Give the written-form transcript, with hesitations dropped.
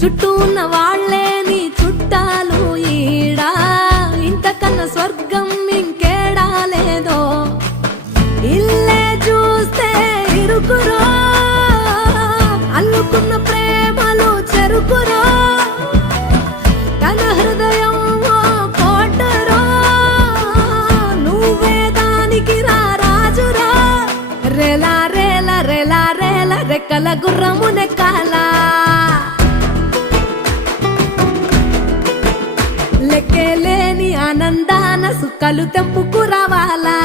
చుట్టూ ఉన్న వాళ్ళే నీ చుట్టాలు ఈడా, ఇంతకన్నా స్వర్గం ఇంకేడా లేదో. ఇల్లే చూస్తే ఇరుకురో, అల్లుకున్న ప్రేమలు చెరుకురో, తన హృదయం కోటరో, నువ్వే దానికి రాజురా. రేలా రేలా రేలా రేలా రెక్కల గుర్రము నెక్కాలా, లెక్కేలేని ఆనందాన సుఖాలు తెంపుకు రావాలా.